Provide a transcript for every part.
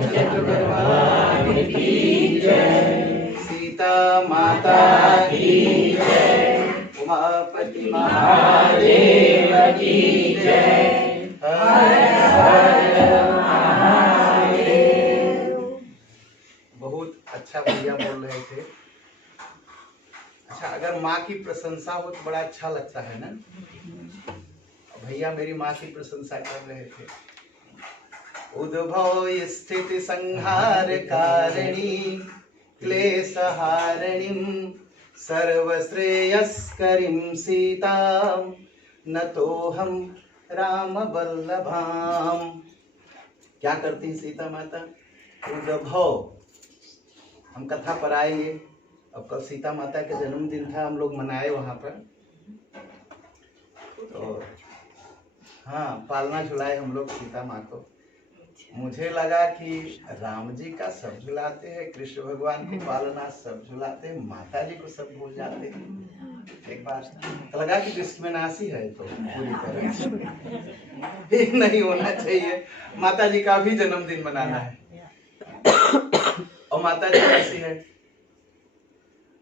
रामचंद्र भगवान की जय। सीता माता की जय। उमापति महादेव की जय। हर हर महादेव। बहुत अच्छा भैया बोल रहे थे। अच्छा, अगर माँ की प्रशंसा हो तो बड़ा अच्छा लगता है ना। भैया मेरी माँ की प्रशंसा कर रहे थे। उद्भव स्थिति संहार कारिणी क्लेश हारिणीं सर्वश्रेयस्करीं सीतां नतोऽहं राम वल्लभाम्। क्या करती सीता माता? उद्भव। हम कथा पर आएंगे। अब कल सीता माता का जन्मदिन था, हम लोग मनाए वहां पर। तो हाँ, पालना झुलाए हम लोग सीता माँ को। मुझे लगा कि राम जी का सब झुलाते हैं, कृष्ण भगवान को पालना सब झुलाते हैं, माता जी को सब भूल जाते हैं। एक बार तो लगा कि डिस्क्रिमिनेशन है, तो पूरी तरह से नहीं होना चाहिए। माता जी का भी जन्मदिन मनाना है। और माता जी कैसी है?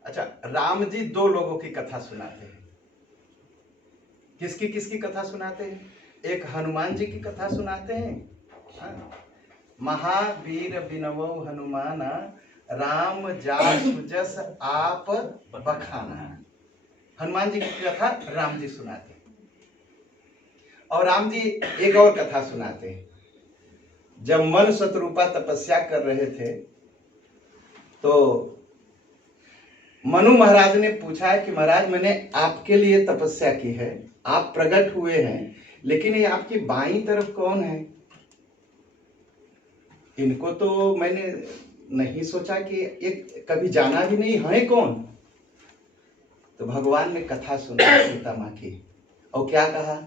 अच्छा, राम जी दो लोगों की कथा सुनाते हैं। किसकी किसकी कथा सुनाते हैं? एक हनुमान जी की कथा सुनाते हैं। महावीर बिनवो हनुमान राम जासु जस आप बखाना। हनुमान जी की कथा राम जी सुनाते हैं। और राम जी एक और कथा सुनाते हैं। जब मन शत्रुपा तपस्या कर रहे थे तो मनु महाराज ने पूछा कि महाराज मैंने आपके लिए तपस्या की है, आप प्रकट हुए हैं, लेकिन ये आपकी बाईं तरफ कौन है? इनको तो मैंने नहीं सोचा कि एक कभी जाना भी नहीं है कौन। तो भगवान ने कथा सुना सीता माँ की और क्या कहा?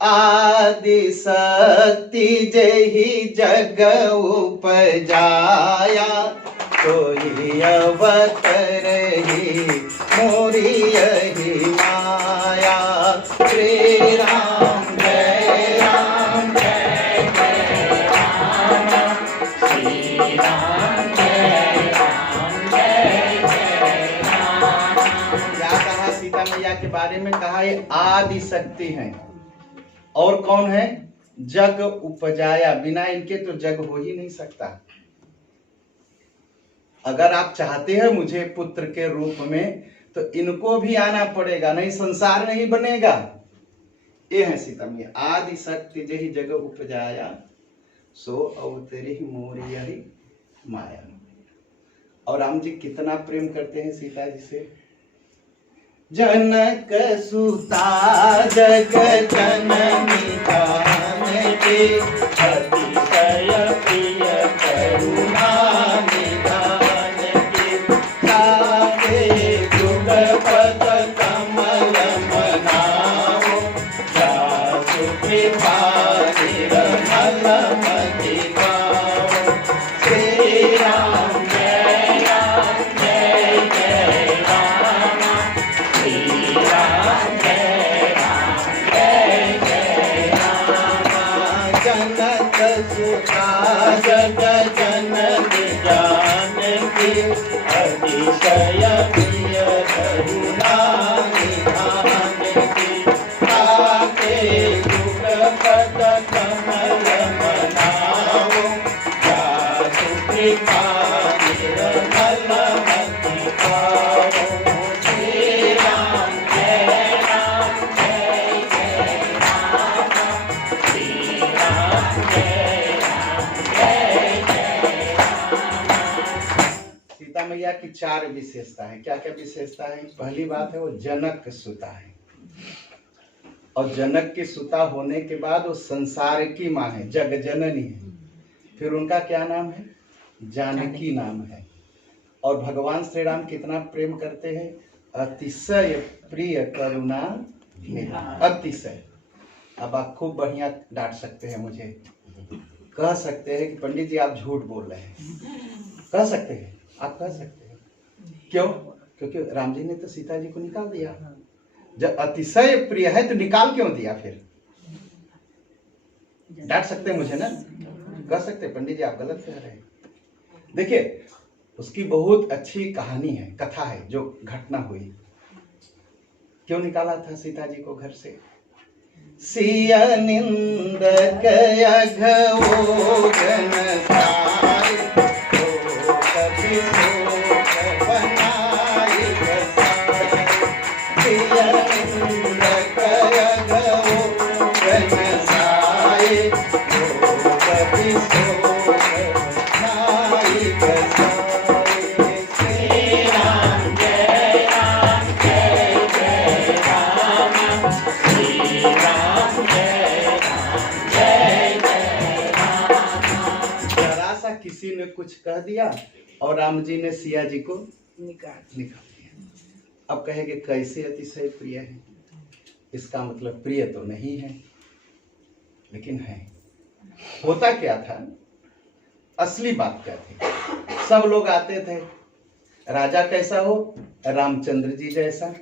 आदि शक्ति जही जग उपजाया कोई अवतर ही मोरी यही माया। श्री राम जय राम जय जय राम। श्री राम जय राम जय जय राम। क्या कहा सीता मैया के बारे में? कहा ये आदि शक्ति है। और कौन है? जग उपजाया, बिना इनके तो जग हो ही नहीं सकता। अगर आप चाहते हैं मुझे पुत्र के रूप में तो इनको भी आना पड़ेगा, नहीं संसार नहीं बनेगा। ये है सीता मैया। आदि शक्ति जही जग उपजाया सो अवतरी मोरी यही माया। और राम जी कितना प्रेम करते हैं सीता जी से। जनक सुता जग जननी जानकी अतिशय प्रिय करुणा निधान की। ताके जुगपत कमल मनाओ जासु कृपा निर्मल मति गाओ। श्री राम जय राम जय जय राम। श्री राम जय राम जय जय राम। जनक सुता जग जननी जानकी अतिशय प्रिय करुणा निधान की। ताके जुगपत कमल मनाओ जासु कृपा निर्मल मति गाओ। श्री राम जय राम जय जय राम। श्री राम जय राम जय जय राम। सीता मैया की चार विशेषता है। क्या क्या विशेषता है? पहली बात है वो जनक सुता है। और जनक की सुता होने के बाद वो संसार की माँ है, जग जननी है। फिर उनका क्या नाम है? जानकी नाम है। और भगवान श्री राम कितना प्रेम करते हैं? अतिशय प्रिय करुणा निधान। अतिशय। अब आप खूब बढ़िया डांट सकते हैं मुझे, कह सकते हैं कि पंडित जी आप झूठ बोल रहे हैं। कह सकते हैं, आप कह सकते हैं। क्यों? क्योंकि राम जी ने तो सीता जी को निकाल दिया। जब अतिशय प्रिय है तो निकाल क्यों दिया? फिर डांट सकते हैं मुझे ना। कह सकते पंडित जी आप गलत कह रहे हैं। देखिए उसकी बहुत अच्छी कहानी है, कथा है, जो घटना हुई। क्यों निकाला था सीता जी को घर से? सिया निंदक अघो गन सारे, ओ कपि शोक बनाए बसाए। सिया निंदक अघो गन सारे, ओ कपि शोक बनाए बसाए। श्री राम जय राम जय जय राम, श्री राम जय राम जय जय राम। जरा सा किसी ने कुछ कह दिया और राम जी ने सिया जी को निकाल दिया। अब कहेंगे कैसे अतिशय प्रिय है? इसका मतलब प्रिय तो नहीं है, लेकिन है। होता क्या था, असली बात क्या थी? सब लोग आते थे, राजा कैसा हो? रामचंद्र जी जैसा,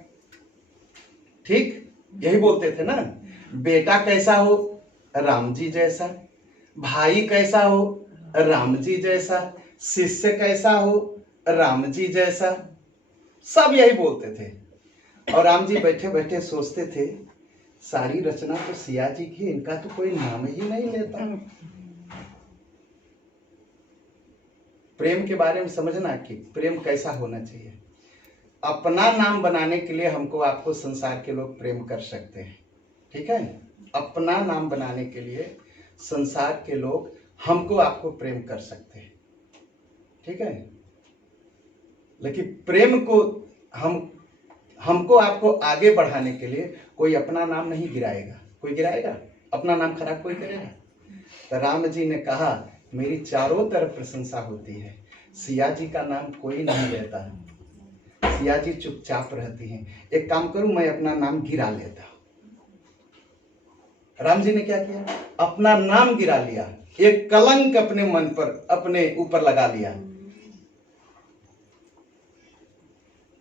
ठीक यही बोलते थे ना। बेटा कैसा हो? राम जी जैसा। भाई कैसा हो? राम जी जैसा। शिष्य कैसा हो? राम जी जैसा। सब यही बोलते थे। और राम जी बैठे बैठे सोचते थे, सारी रचना तो सिया जी की, इनका तो कोई नाम ही नहीं लेता। प्रेम के बारे में समझना कि प्रेम कैसा होना चाहिए। अपना नाम बनाने के लिए हमको आपको संसार के लोग प्रेम कर सकते हैं, ठीक है। अपना नाम बनाने के लिए संसार के लोग हमको आपको प्रेम कर सकते हैं, ठीक है। लेकिन प्रेम को हमको आपको आगे बढ़ाने के लिए कोई अपना नाम नहीं गिराएगा। कोई गिराएगा? अपना नाम खराब कोई करेगा? तो राम जी ने कहा, मेरी चारों तरफ प्रशंसा होती है, सिया जी का नाम कोई नहीं लेता, सिया जी चुपचाप रहती हैं। एक काम करूं, मैं अपना नाम गिरा लेता हूं। राम जी ने क्या किया? अपना नाम गिरा लिया, एक कलंक अपने मन पर, अपने ऊपर लगा लिया।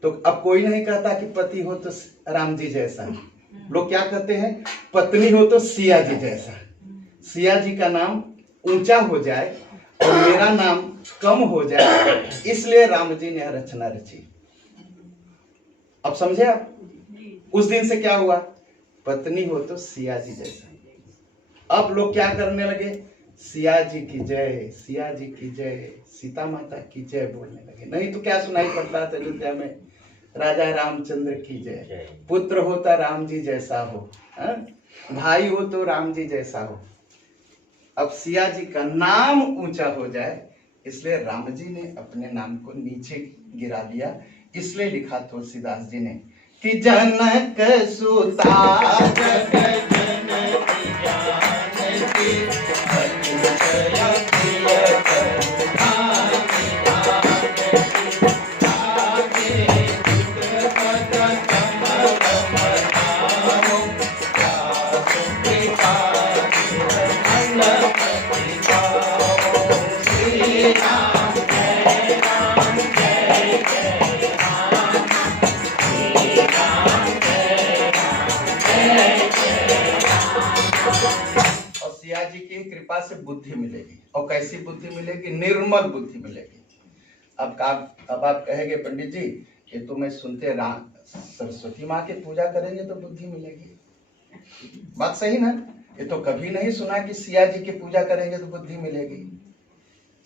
तो अब कोई नहीं कहता कि पति हो तो राम जी जैसा, लोग क्या कहते हैं? पत्नी हो तो सिया जी जैसा। सिया जी का नाम ऊंचा हो जाए और मेरा नाम कम हो जाए, इसलिए राम जी ने रचना रची। अब समझे आप? उस दिन से क्या हुआ? पत्नी हो तो सिया जी जैसा। अब लोग क्या करने लगे? सिया जी की जय, सिया जी की जय, सीता माता की जय बोलने लगे। नहीं तो क्या सुनाई पड़ता था अयोध्या में? राजा रामचंद्र की जय, पुत्र होता राम जी जैसा हो, भाई हो तो राम जी जैसा हो। अब सिया जी का नाम ऊंचा हो जाए, इसलिए राम जी ने अपने नाम को नीचे गिरा दिया। इसलिए लिखा तुलसीदास जी ने कि जनक सुता जग जननी जानकी, अतिशय प्रिय करुणानि जानकी। आगे चित पद कमल कमलाओ, जासु कृपा गिरधनपति पाओ। श्री राम जय राम जय जय राम, श्री राम जय राम जय जय राम। और सिया जी की कृपा से बुद्धि मिलेगी। और कैसी बुद्धि मिलेगी? निर्मल बुद्धि मिलेगी। अब आप कहेंगे पंडित जी, ये तो मैं सुनते राम सरस्वती माँ की पूजा करेंगे तो बुद्धि मिलेगी। बात सही ना? ये तो कभी नहीं सुना कि सिया जी की पूजा करेंगे तो बुद्धि मिलेगी।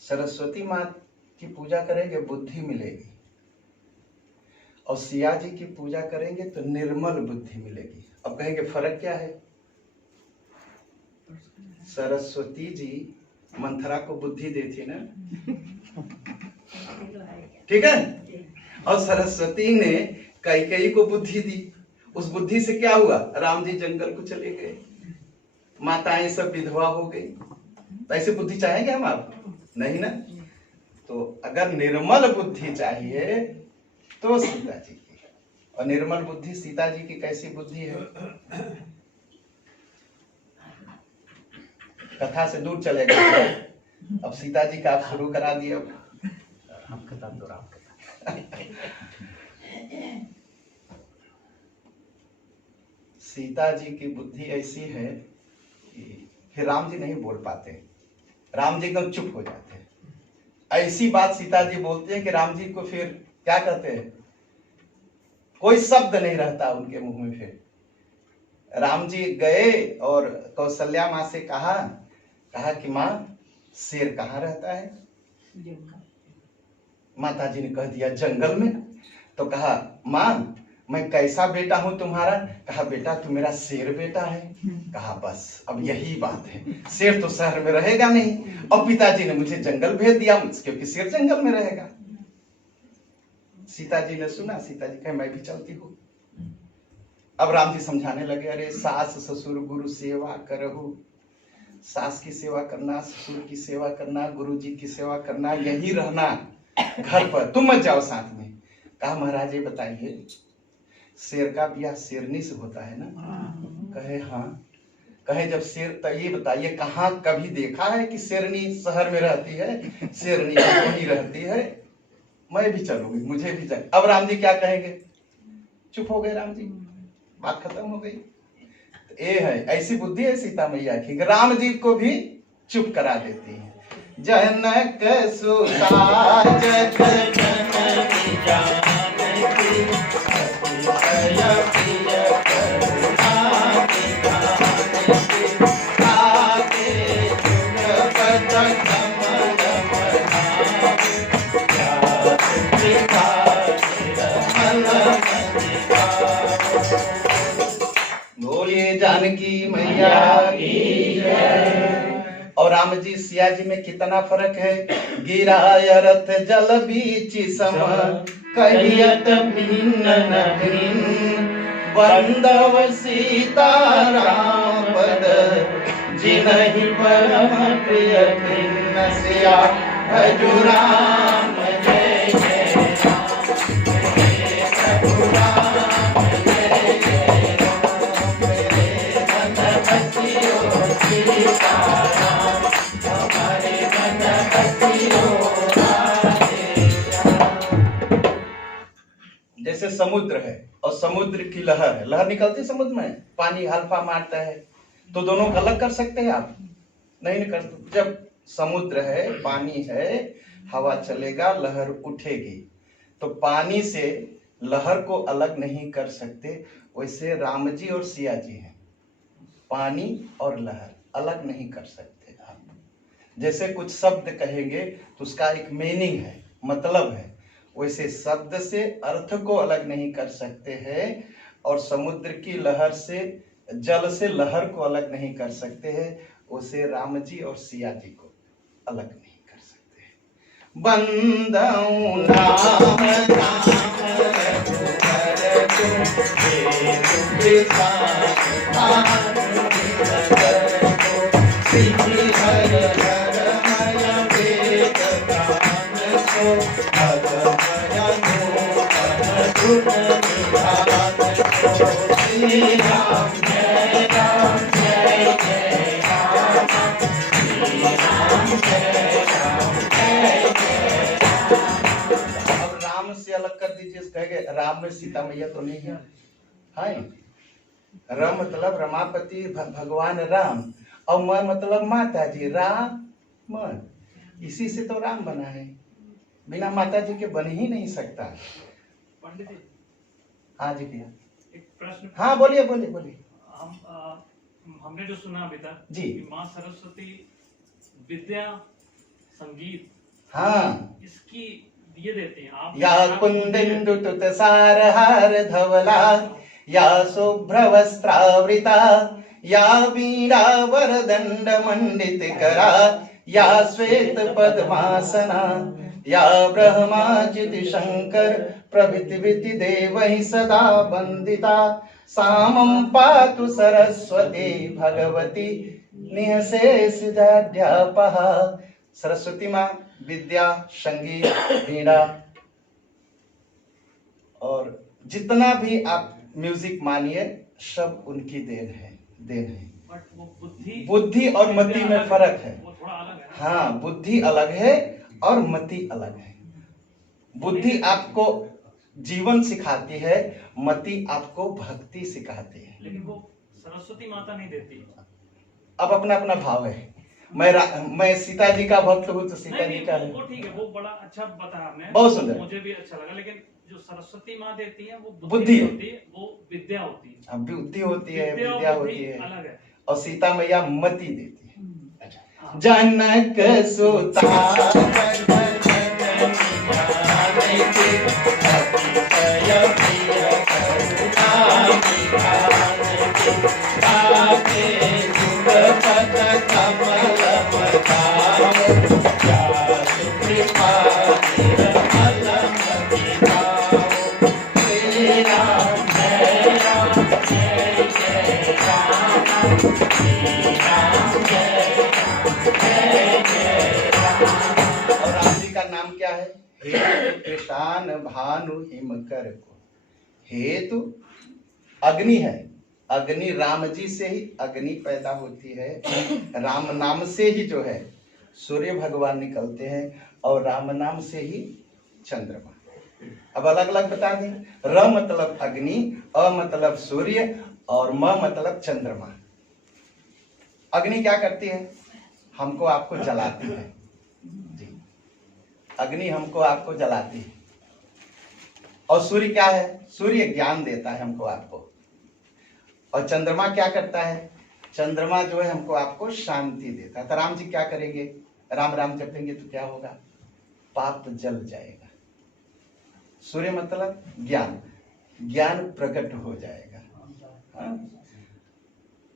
सरस्वती माँ की पूजा करेंगे बुद्धि मिलेगी, और सिया जी की पूजा करेंगे तो निर्मल बुद्धि मिलेगी। अब कहेंगे फर्क क्या है? सरस्वती जी मंथरा को बुद्धि दी थी ना, ठीक है। और सरस्वती ने कैकेयी को बुद्धि दी। उस बुद्धि से क्या हुआ? राम जी जंगल को चले गए, माताएं सब विधवा हो गई। तो ऐसी बुद्धि चाहेंगे हम आप? नहीं ना। तो अगर निर्मल बुद्धि चाहिए तो सीता जी की। और निर्मल बुद्धि सीता जी की कैसी बुद्धि है? कथा से दूर चले गए, अब सीता जी का आप शुरू करा दिए। कथा तो राम कथा। सीता जी की बुद्धि ऐसी है कि फिर राम जी नहीं बोल पाते। राम जी एकदम चुप हो जाते हैं। ऐसी बात सीता जी बोलते हैं कि राम जी को फिर क्या कहते हैं, कोई शब्द नहीं रहता उनके मुंह में। फिर राम जी गए और कौशल्या माँ से कहा कि माँ शेर कहाँ रहता है? माता जी ने कह दिया जंगल में। तो कहा माँ मैं कैसा बेटा हूं तुम्हारा? कहा बेटा तू मेरा शेर बेटा है। कहा बस अब यही बात है, शेर तो शहर में रहेगा नहीं और पिताजी ने मुझे जंगल भेज दिया क्योंकि शेर जंगल में रहेगा। सीता जी ने सुना, सीता जी कहे मैं भी चलती हूँ। अब राम जी समझाने लगे, अरे सास ससुर गुरु सेवा करहु, सास की सेवा करना, ससुर की सेवा करना, गुरु जी की सेवा करना, यही रहना घर पर, तुम मत जाओ साथ में। कहा महाराज ये बताइए शेर का ब्याह शेरनी से होता है ना? कहे हाँ। कहे जब शेर, तो ये बताइए कहाँ कभी देखा है कि शेरनी शहर में रहती है? शेरनी वहीं रहती है। मैं भी चलूंगी, मुझे भी जाए। अब राम जी क्या कहेंगे? चुप हो गए राम जी, बात खत्म हो गई। तो ये है, ऐसी बुद्धि है सीता मैया की, राम जी को भी चुप करा देती है। जनक सुता जग जननी जानकी, प्रिय प्रिय करुणा निधानकी, आगे जुगपत कमल मनावे, व्यास कृपा निरमल मतिभावे। बोलिए जानकी मैया की जय। और राम जी सिया जी में कितना फर्क है। गिराय रथ जल बीच सम, कहियत भिन्न न भिन्न, बंदव सीता राम पद, जिनहि परम प्रिय भिन्न, सिया भजु राम जय जय राम, जय प्रभु राम जय जय राम, मेरे मन बसियो सीता राम, हमारे मन बसियो राधे राम। जैसे समुद्र है और समुद्र की लहर है, लहर निकलती समुद्र में, पानी हल्फा मारता है, तो दोनों को अलग कर सकते हैं आप? नहीं कर सकते। जब समुद्र है, पानी है, हवा चलेगा, लहर उठेगी, तो पानी से लहर को अलग नहीं कर सकते। वैसे राम जी और सिया जी हैं, पानी और लहर अलग नहीं कर सकते आप। जैसे कुछ शब्द कहेंगे तो उसका एक मीनिंग है, मतलब है, वैसे शब्द से अर्थ को अलग नहीं कर सकते हैं, और समुद्र की लहर से, जल से लहर को अलग नहीं कर सकते हैं, उसे राम जी और सिया जी को अलग नहीं कर सकते हैं। बंदऊ नाम नाम रघुबर तुम, हेतु कृपाण भानु निरंतर को, सिद्धि हर हर मय वेद प्राण को, अगमय नूतन गुण निधान को, श्री राम जय राम जय जय राम, श्री राम जय राम जय जय राम। अब राम से अलग कर दीजिए, कहेंगे राम में सीता मैया तो नहीं है, है? रम मतलब रमापति भगवान राम, और म मतलब माता जी राम, इसी से तो राम बना है, बिना माता जी के बन ही नहीं सकता। पंडित जी, हाँ जी भैया, एक प्रश्न। हाँ बोलिए बोलिए बोलिए। हमने जो सुना अभी तक जी, कि माँ सरस्वती विद्या संगीत, हाँ, इसकी ये देते हैं आप। या कुंदिंदु तुत सार हार धवला, या शुभ्र वस्त्रावृता, या वीणा वरदंड मंडित करा, या श्वेत पद्मासना, या ब्रह्माचित शंकर प्रभृति विति देवहि सदा वंदिता, सामं पातु सरस्वती भगवती निःशेष जाड्यापहा। सरस्वती माँ विद्या, संगीत, वीणा और जितना भी आप म्यूजिक मानिए सब उनकी देन है। बट वो बुद्धि और मति में फर्क है। वो थोड़ा अलग है। हाँ, बुद्धि अलग है और मति अलग है। बुद्धि आपको जीवन सिखाती है, मति आपको भक्ति सिखाती है। लेकिन वो सरस्वती माता नहीं देती। अब अपना अपना भाव है। मैं सीता जी का भक्त हूँ तो सीता जी नहीं का वो ठीक है, वो बड़ा अच्छा बताया आपने, बहुत सुंदर। मुझे भी अच्छा लगा। लेकिन जो सरस्वती माँ देती है वो बुद्धि बुद्धि होती है, वो विद्या होती है। हाँ, बुद्धि होती है, विद्या और विद्या बुद्धि होती है, अलग है। और सीता मैया मति देती है। हाँ। जनक सुता और राम जी का नाम क्या है? हेतु कृषान भानु हिमकर को। हेतु अग्नि है, अग्नि राम जी से ही अग्नि पैदा होती है, राम नाम से ही जो है सूर्य भगवान निकलते हैं, और राम नाम से ही चंद्रमा। अब अलग अलग बता दें। र मतलब अग्नि, अ मतलब सूर्य, और म मतलब चंद्रमा। अग्नि क्या करती है? हमको आपको जलाती है जी, अग्नि हमको आपको जलाती है। और सूर्य क्या है? सूर्य ज्ञान देता है हमको आपको। और चंद्रमा क्या करता है? चंद्रमा जो है हमको आपको शांति देता है। तो राम जी क्या करेंगे? राम राम जपेंगे तो क्या होगा? पाप जल जाएगा। सूर्य मतलब ज्ञान, ज्ञान प्रकट हो जाएगा। हाँ?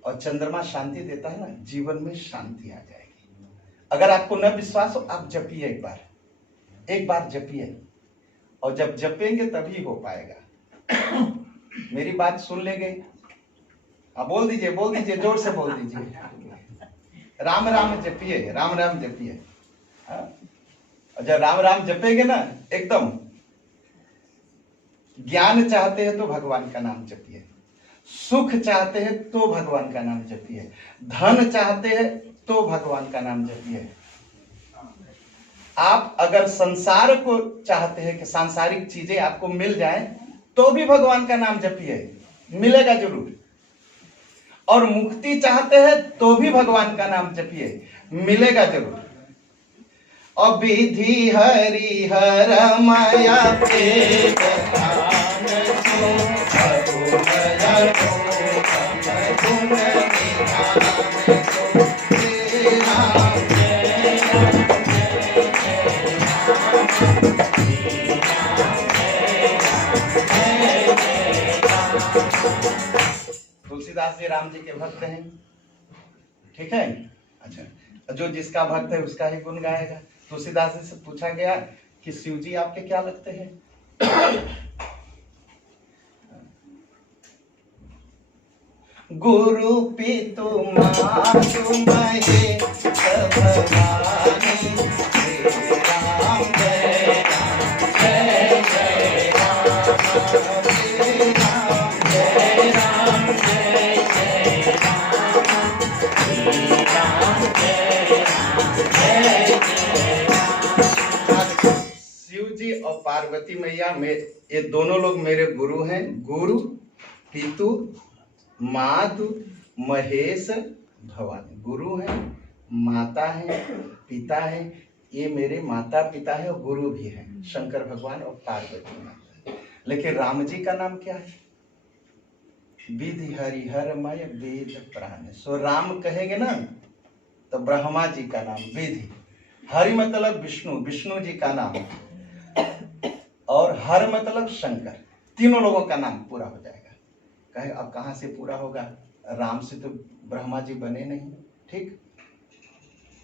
और चंद्रमा शांति देता है ना, जीवन में शांति आ जाएगी। अगर आपको न विश्वास हो, आप जपिए एक बार जपिए, और जब जपेंगे तभी हो पाएगा। मेरी बात सुन लेंगे? हाँ बोल दीजिए, जोर से बोल दीजिए। राम राम जपिए, राम राम जपिए। हाँ? और जब राम राम जपेंगे ना, एकदम ज्ञान चाहते हैं तो भगवान का नाम जपिए, सुख चाहते हैं तो भगवान का नाम जपिए, धन चाहते हैं तो भगवान का नाम जपिए। आप अगर संसार को चाहते हैं कि सांसारिक चीजें आपको मिल जाएं, तो भी भगवान का नाम जपिए, मिलेगा जरूर। और मुक्ति चाहते हैं तो भी भगवान का नाम जपिए, मिलेगा जरूर। और विधि हरि हर माया तुलसीदास जी राम जी के भक्त हैं, ठीक है। अच्छा, जो जिसका भक्त है उसका ही गुण गाएगा। तुलसीदास जी से पूछा गया कि शिव जी आपके क्या लगते हैं? गुरु पितु मातु महेश भवानी, श्री राम जय राम जय जय राम, श्री राम जय राम जय जय राम, श्री राम जय राम जय जय राम। शिव जी और पार्वती मैया में ये दोनों लोग मेरे गुरु हैं। गुरु पितु मातु महेश भवानी, गुरु है, माता है, पिता है। ये मेरे माता पिता है और गुरु भी हैं, शंकर भगवान और पार्वती माता। लेकिन राम जी का नाम क्या है? विधि हरिहरमय वेद प्राण। सो राम कहेंगे ना तो ब्रह्मा जी का नाम विधि, हरि मतलब विष्णु, विष्णु जी का नाम, और हर मतलब शंकर। तीनों लोगों का नाम पूरा हो जाएगा। कहे अब कहाँ से पूरा होगा? राम से तो ब्रह्मा जी बने नहीं, ठीक,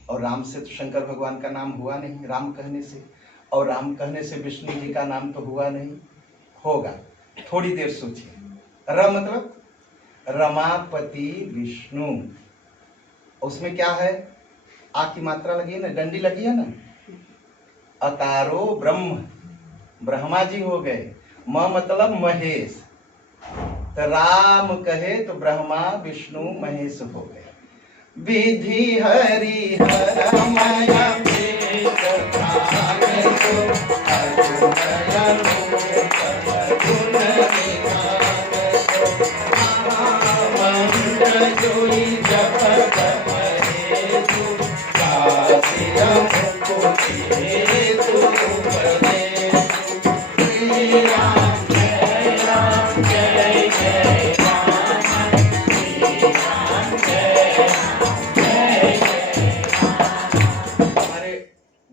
और राम से तो शंकर भगवान का नाम हुआ नहीं राम कहने से, और राम कहने से विष्णु जी का नाम तो हुआ नहीं। होगा, थोड़ी देर सोचिए। र मतलब रमापति विष्णु, उसमें क्या है? आ की मात्रा लगी है ना, डंडी लगी है ना। अतारो ब्रह्म, ब्रह्मा जी हो गए। म मतलब महेश, तो राम कहे तो ब्रह्मा विष्णु महेश हो गए। विधि हरि हर माया वेद प्राण को, अरुणयन गुण निधान को, मंत्र जोई जपत महेशु,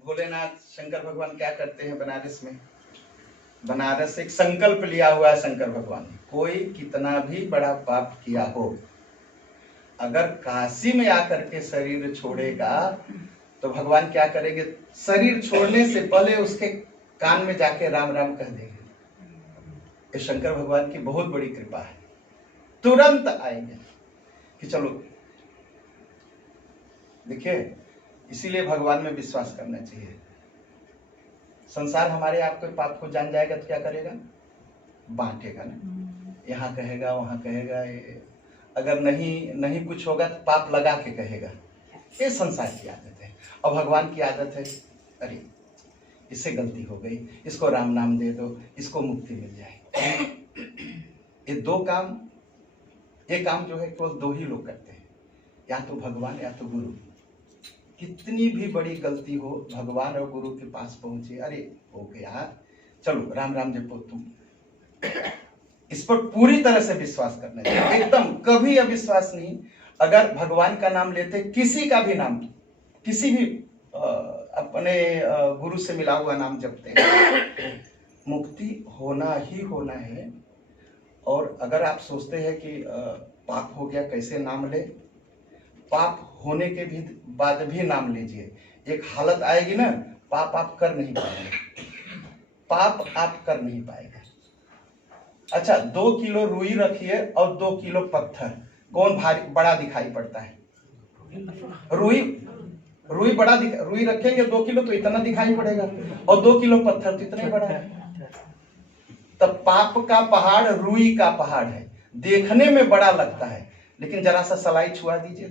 भोलेनाथ शंकर भगवान क्या करते हैं बनारस में? बनारस एक संकल्प लिया हुआ है शंकर भगवान ने, कोई कितना भी बड़ा पाप किया हो, अगर काशी में आकर के शरीर छोड़ेगा तो भगवान क्या करेंगे? शरीर छोड़ने से पहले उसके कान में जाके राम राम कह देंगे। ये शंकर भगवान की बहुत बड़ी कृपा है, तुरंत आएंगे कि चलो। देखिए, इसीलिए भगवान में विश्वास करना चाहिए। संसार हमारे आपके पाप को जान जाएगा तो क्या करेगा? बांटेगा ना, यहाँ कहेगा वहां कहेगा, अगर नहीं कुछ होगा तो पाप लगा के कहेगा। ये संसार की आदत है। और भगवान की आदत है, अरे इससे गलती हो गई, इसको राम नाम दे दो, इसको मुक्ति मिल जाए। ये काम जो है केवल दो ही लोग करते हैं, या तो भगवान या तो गुरु। कितनी भी बड़ी गलती हो, भगवान और गुरु के पास पहुंचे, अरे हो गया, चलो राम राम जपो तुम। इस पर पूरी तरह से विश्वास करना चाहिए, एकदम कभी अविश्वास नहीं। अगर भगवान का नाम लेते, किसी का भी नाम, किसी भी अपने गुरु से मिला हुआ नाम जपते हैं, मुक्ति होना ही होना है। और अगर आप सोचते हैं कि पाप हो गया कैसे नाम ले, पाप होने के भी बाद भी नाम लीजिए। एक हालत आएगी ना, पाप आप कर नहीं पाएंगे, पाप आप कर नहीं पाएंगे। अच्छा, 2 किलो रुई रखिए और 2 किलो पत्थर, कौन भारी बड़ा दिखाई पड़ता है? रुई बड़ा रुई रखेंगे 2 किलो तो इतना दिखाई पड़ेगा, और 2 किलो पत्थर तो इतना ही बड़ा है। तब पाप का पहाड़ रुई का पहाड़ है, देखने में बड़ा लगता है, लेकिन जरा सा सलाई छुआ दीजिए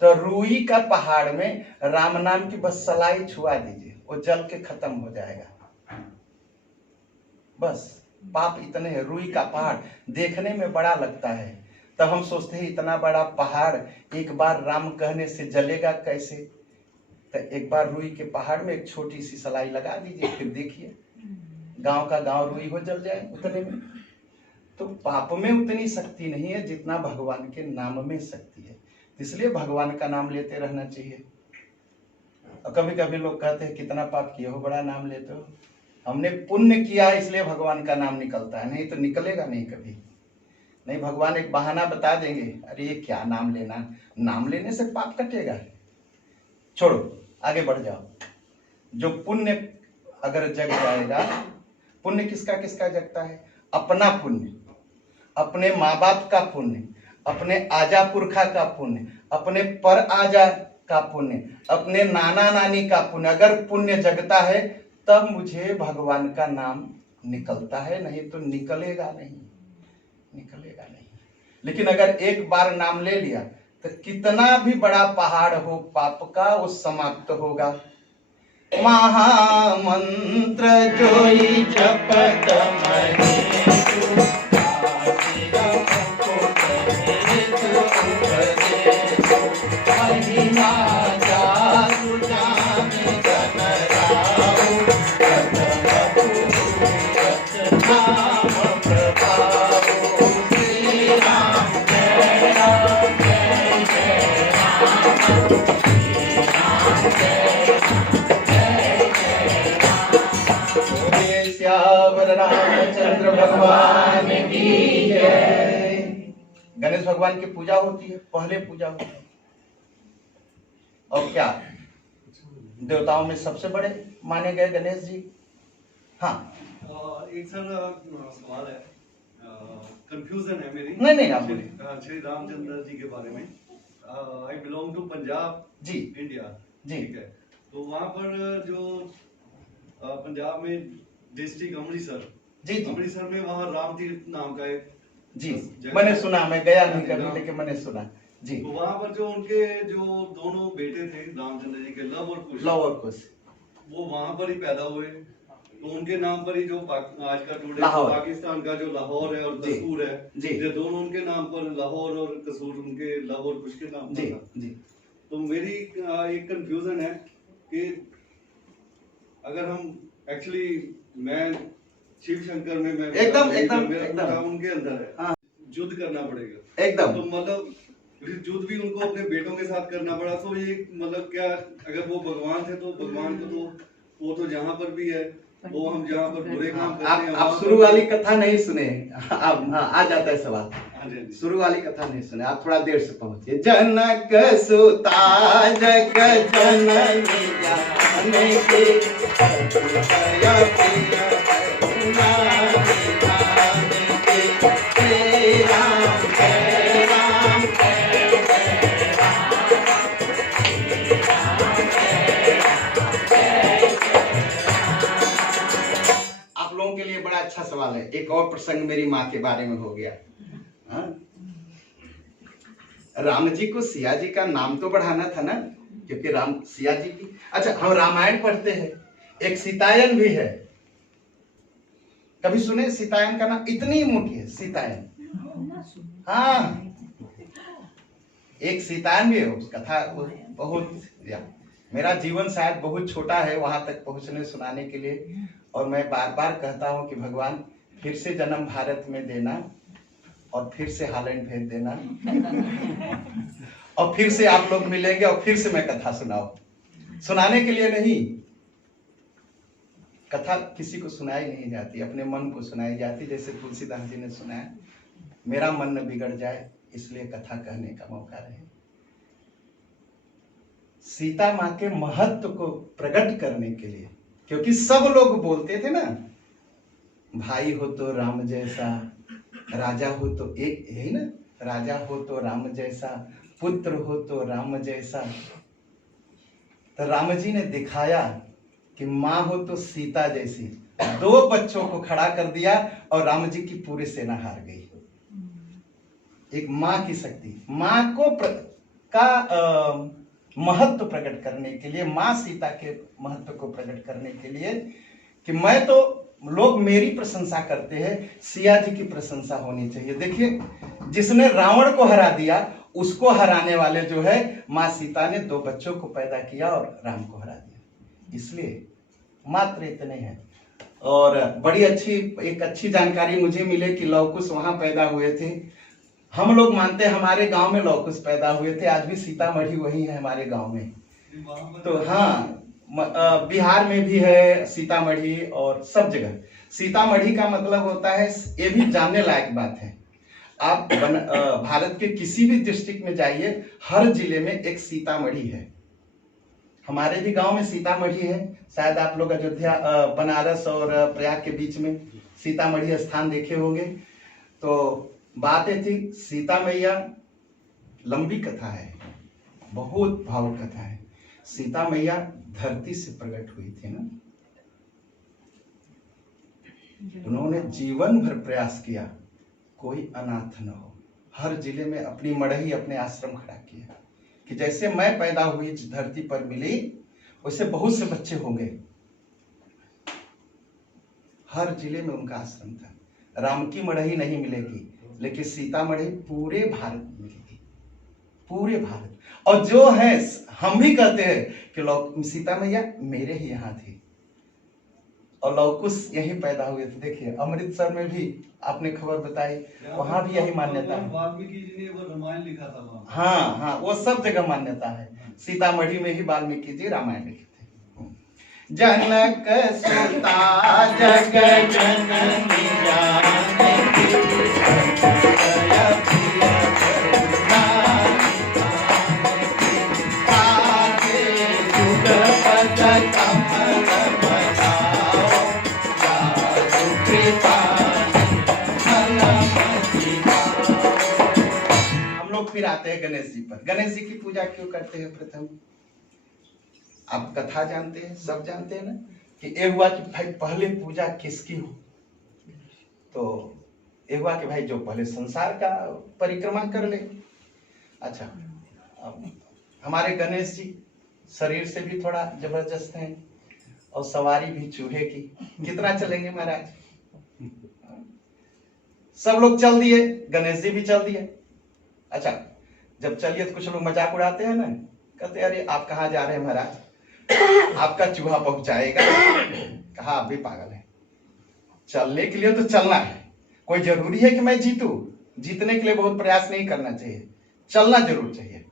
तो रुई का पहाड़ में राम नाम की बस सलाई छुआ दीजिए, वो जल के खत्म हो जाएगा। बस पाप इतने है, रुई का पहाड़ देखने में बड़ा लगता है। तब हम सोचते हैं इतना बड़ा पहाड़ एक बार राम कहने से जलेगा कैसे? तो एक बार रुई के पहाड़ में एक छोटी सी सलाई लगा दीजिए, फिर देखिए गांव का गांव रुई हो जल जाए उतने में। तो पाप में उतनी शक्ति नहीं है जितना भगवान के नाम में शक्ति है, इसलिए भगवान का नाम लेते रहना चाहिए। और कभी कभी लोग कहते हैं कितना पाप किए हो, बड़ा नाम लेते हो। हमने पुण्य किया इसलिए भगवान का नाम निकलता है, नहीं तो निकलेगा नहीं कभी नहीं। भगवान एक बहाना बता देंगे, अरे ये क्या नाम लेना, नाम लेने से पाप कटेगा, छोड़ो आगे बढ़ जाओ। जो पुण्य अगर जग जाएगा, पुण्य किसका किसका जगता है? अपना पुण्य, अपने माँ बाप का पुण्य, अपने आजा पुरखा का पुण्य, अपने पर आजा का पुण्य, अपने नाना नानी का पुण्य। अगर पुण्य जगता है तब मुझे भगवान का नाम निकलता है, नहीं तो निकलेगा नहीं। लेकिन अगर एक बार नाम ले लिया तो कितना भी बड़ा पहाड़ हो पाप का, वो समाप्त होगा। महामंत्र जोई जपत महिमा जासु जाने जन राहु, नाम प्रभावु। श्री राम जय राम जय जय राम, श्री राम जय श्यावर रामचंद्र भगवान की जय। गणेश भगवान की पूजा होती है, पहले पूजा होती है। और क्या देवताओं में सबसे बड़े माने गए गणेश जी। हाँ, एक सवाल है, कंफ्यूजन है मेरी। नहीं आप बोलिए। श्री रामचंद्र जी के बारे में। I belong to Punjab ji, India ji. ठीक है, तो वहाँ पर जो पंजाब में डिस्ट्रिक्ट अमृतसर, जी अमृतसर में वहाँ राम तीर्थ नाम का एक जी मैंने सुना, मैं गया नहीं कभी, लेकिन मैंने सुना जी। तो वहाँ पर जो उनके जो दोनों बेटे थे रामचंद्र जी के, लव और कुश, वो वहाँ पर ही पैदा हुए। तो उनके नाम पर ही जो आज का टुडे पाकिस्तान का जो लाहौर है और कसूर है, ये दोनों उनके नाम पर, लाहौर और कसूर उनके लव और कुश के नाम पर था। तो मेरी एक कंफ्यूजन है कि अगर हम एक्चुअली, मैं शिव शंकर में मैं एकदम उनके अंदर है, युद्ध करना पड़ेगा एकदम। तो मतलब फिर युद्ध भी उनको अपने बेटों के साथ करना पड़ा। तो ये मतलब क्या, अगर वो भगवान थे तो भगवान को तो वो तो जहाँ पर भी है, वो हम जहाँ पर बुरे काम करते हैं। आप शुरू वाली कथा नहीं सुने, आप आ जाता है सवाल। हाँ जी, शुरू वाली कथा नहीं सुने, आप थोड़ा देर से पहुंचे। जनक सुता जग जननी जाने के जय प्रिय करुणा निधान के, श्री राम जय राम आप लोगों के लिए बड़ा अच्छा सवाल है। एक और प्रसंग मेरी माँ के बारे में हो गया। हाँ? राम जी को सिया जी का नाम तो बढ़ाना था ना, क्योंकि राम सिया जी की, अच्छा हम रामायण पढ़ते हैं, एक सीतायन भी है, कभी सुने सीतायन का नाम? इतनी मोटी है सीतायन। हाँ, एक सीतायन भी है, उस कथा बहुत, या मेरा जीवन शायद बहुत छोटा है वहां तक पहुंचने सुनाने के लिए, और मैं बार बार कहता हूं कि भगवान फिर से जन्म भारत में देना और फिर से हॉलैंड भेज देना और फिर से आप लोग मिलेंगे और फिर से मैं कथा सुनाने के लिए नहीं। कथा किसी को सुनाई नहीं जाती, अपने मन को सुनाई जाती, जैसे तुलसीदास जी ने सुनाया, मेरा मन न बिगड़ जाए इसलिए कथा कहने का मौका रहे। सीता माँ के महत्व को प्रकट करने के लिए, क्योंकि सब लोग बोलते थे ना, भाई हो तो राम जैसा, राजा हो तो एक यही ना, राजा हो तो राम जैसा, पुत्र हो तो राम जैसा। तो राम जी ने दिखाया कि माँ हो तो सीता जैसी, दो बच्चों को खड़ा कर दिया और राम जी की पूरी सेना हार गई। एक माँ की शक्ति, माँ को महत्व प्रकट करने के लिए, माँ सीता के महत्व को प्रकट करने के लिए कि मैं तो, लोग मेरी प्रशंसा करते हैं, सिया जी की प्रशंसा होनी चाहिए। देखिए, जिसने रावण को हरा दिया उसको हराने वाले जो है माँ सीता ने दो बच्चों को पैदा किया और राम को हरा दिया। इसलिए मात्र इतने हैं। और बड़ी एक अच्छी जानकारी मुझे मिले कि लवकुश वहां पैदा हुए थे। हम लोग मानते हैं हमारे गांव में लवकुश पैदा हुए थे, आज भी सीतामढ़ी वही है हमारे गांव में। तो हाँ, बिहार में भी है सीतामढ़ी और सब जगह। सीतामढ़ी का मतलब होता है, ये भी जानने लायक बात है, आप भारत के किसी भी डिस्ट्रिक्ट में जाइए, हर जिले में एक सीतामढ़ी है। हमारे भी गांव में सीतामढ़ी है, शायद आप लोग अयोध्या, बनारस और प्रयाग के बीच में सीतामढ़ी स्थान देखे होंगे। तो बात ये थी, सीता मैया, लंबी कथा है, बहुत भावुक कथा है। सीता मैया धरती से प्रकट हुई थी ना, उन्होंने जीवन भर प्रयास किया कोई अनाथ न हो। हर जिले में अपनी मड़ही, अपने आश्रम खड़ा किया कि जैसे मैं पैदा हुई इस धरती पर मिली, वैसे बहुत से बच्चे होंगे। हर जिले में उनका आश्रम था। राम की मड़ही नहीं मिलेगी, लेकिन सीता मड़ही पूरे भारत में मिलेगी, पूरे भारत। और जो है, हम भी कहते हैं कि सीता मैया मेरे ही यहाँ थी और लवकुश यहीं पैदा हुए थे। देखिए, अमृतसर में भी आपने खबर बताई, वहां भी यही मान्यता है। वाल्मीकि जी ने वो रामायण लिखा था वहाँ। हाँ हाँ, वो सब जगह मान्यता है। सीतामढ़ी में ही वाल्मीकि जी रामायण लिखे थे। जनक सुता जग जननी जानकी, जय प्रिय करुणा आगे जुगपत कमल बताओ, जादू कृपा फिर आते हैं गणेश जी पर। गणेश जी की पूजा क्यों करते हैं? प्रथम आप कथा जानते हैं, सब जानते हैं ना, कि ये हुआ कि भाई पहले पूजा किसकी हो? तो ये हुआ कि भाई जो पहले संसार का परिक्रमा कर ले। अच्छा, अब हमारे गणेश जी शरीर से भी थोड़ा जबरदस्त हैं और सवारी भी चूहे की। कितना चलेंगे महाराज? सब लोग चल दिए, गणेश जी भी चल दिए। अच्छा, जब चलिए तो कुछ लोग मजाक उड़ाते हैं ना, कहते अरे आप कहाँ जा रहे हैं महाराज, आपका चूहा पहुंचाएगा। कहा आप भी पागल है, चलने के लिए तो चलना है, कोई जरूरी है कि मैं जीतूं? जीतने के लिए बहुत प्रयास नहीं करना चाहिए, चलना जरूर चाहिए।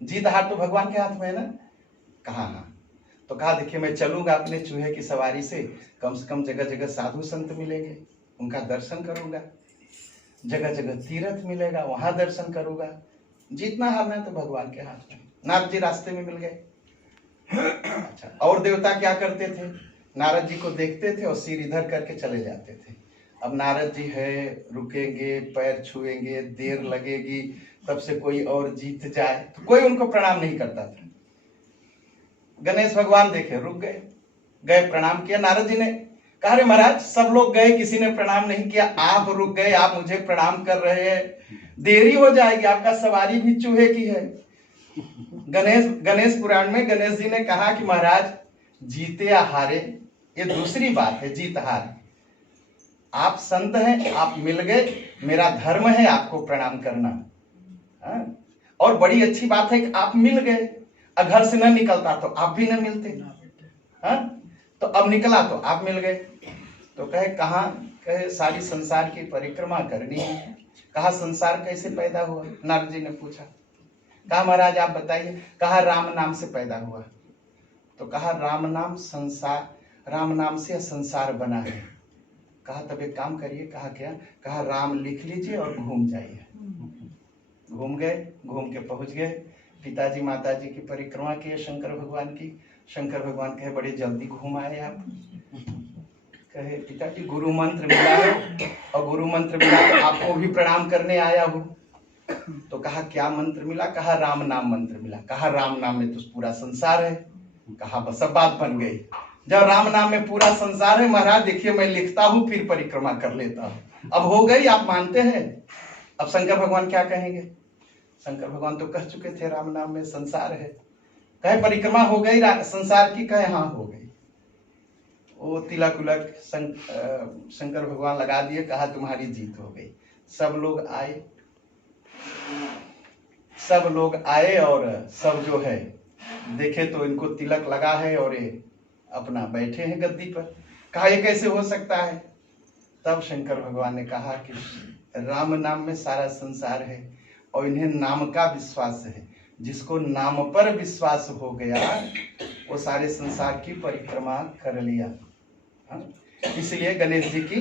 जीत हार तो भगवान के हाथ में है ना। कहा हाँ। तो कहा देखिए मैं चलूंगा अपने चूहे की सवारी से कम जगह जगह साधु संत मिलेंगे, उनका दर्शन करूंगा, जगह जगह तीर्थ मिलेगा, वहां दर्शन करूंगा। जीतना हारना है तो भगवान के हाथ में। नारद जी रास्ते में मिल गए। अच्छा, और देवता क्या करते थे, नारद जी को देखते थे और सिर इधर करके चले जाते थे। अब नारद जी है, रुकेंगे, पैर छुएंगे, देर लगेगी, तब से कोई और जीत जाए तो कोई उनको प्रणाम नहीं करता था। गणेश भगवान देखे, रुक गए, गए प्रणाम किया। नारद जी ने कहा रे महाराज सब लोग गए, किसी ने प्रणाम नहीं किया, आप रुक गए, आप मुझे प्रणाम कर रहे हैं, देरी हो जाएगी, आपका सवारी भी चूहे की है। गणेश पुराण में गणेश जी ने कहा कि महाराज जीते या हारे ये दूसरी बात है, जीत हार, आप संत हैं, आप मिल गए, मेरा धर्म है आपको प्रणाम करना। और बड़ी अच्छी बात है कि आप मिल गए, घर से न निकलता तो आप भी न मिलते, तो अब निकला तो आप मिल गए। तो कहे कहाँ, कहे सारी संसार की परिक्रमा करनी है। कहा संसार कैसे पैदा हुआ, नारद जी ने पूछा। कहा महाराज आप बताइए। कहा राम नाम से पैदा हुआ। तो कहा राम नाम संसार, राम नाम से संसार बना है। कहा तब एक काम करिए। कहा क्या। कहा राम लिख लीजिए और घूम जाइए। घूम गए, घूम के पहुंच गए, पिताजी माताजी की परिक्रमा की शंकर भगवान की। शंकर भगवान कहे बड़े जल्दी घूम आए आप। कहे पिताजी गुरु मंत्र मिला है और गुरु मंत्र मिला तो आपको भी प्रणाम करने आया हूँ। तो कहा क्या मंत्र मिला। कहा राम नाम मंत्र मिला। कहा राम नाम में तो पूरा संसार है। कहा बस अब बात बन गई। जब राम नाम में पूरा संसार है महाराज देखिए मैं लिखता हूँ फिर परिक्रमा कर लेता हूँ। अब हो गई, आप मानते हैं। अब शंकर भगवान क्या कहेंगे। शंकर भगवान तो कह चुके थे राम नाम में संसार है। कहे परिक्रमा हो गई संसार की। कहे हाँ हो गई। वो तिलक उलक शंकर भगवान लगा दिए। कहा तुम्हारी जीत हो गई। सब लोग आए और सब जो है देखे तो इनको तिलक लगा है और ये अपना बैठे हैं गद्दी पर। कहा ये कैसे हो सकता है। तब शंकर भगवान ने कहा कि राम नाम में सारा संसार है और इन्हें नाम का विश्वास है। जिसको नाम पर विश्वास हो गया वो सारे संसार की परिक्रमा कर लिया। इसलिए गणेश जी की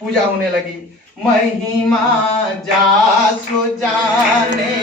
पूजा होने लगी। महिमा जासु जाने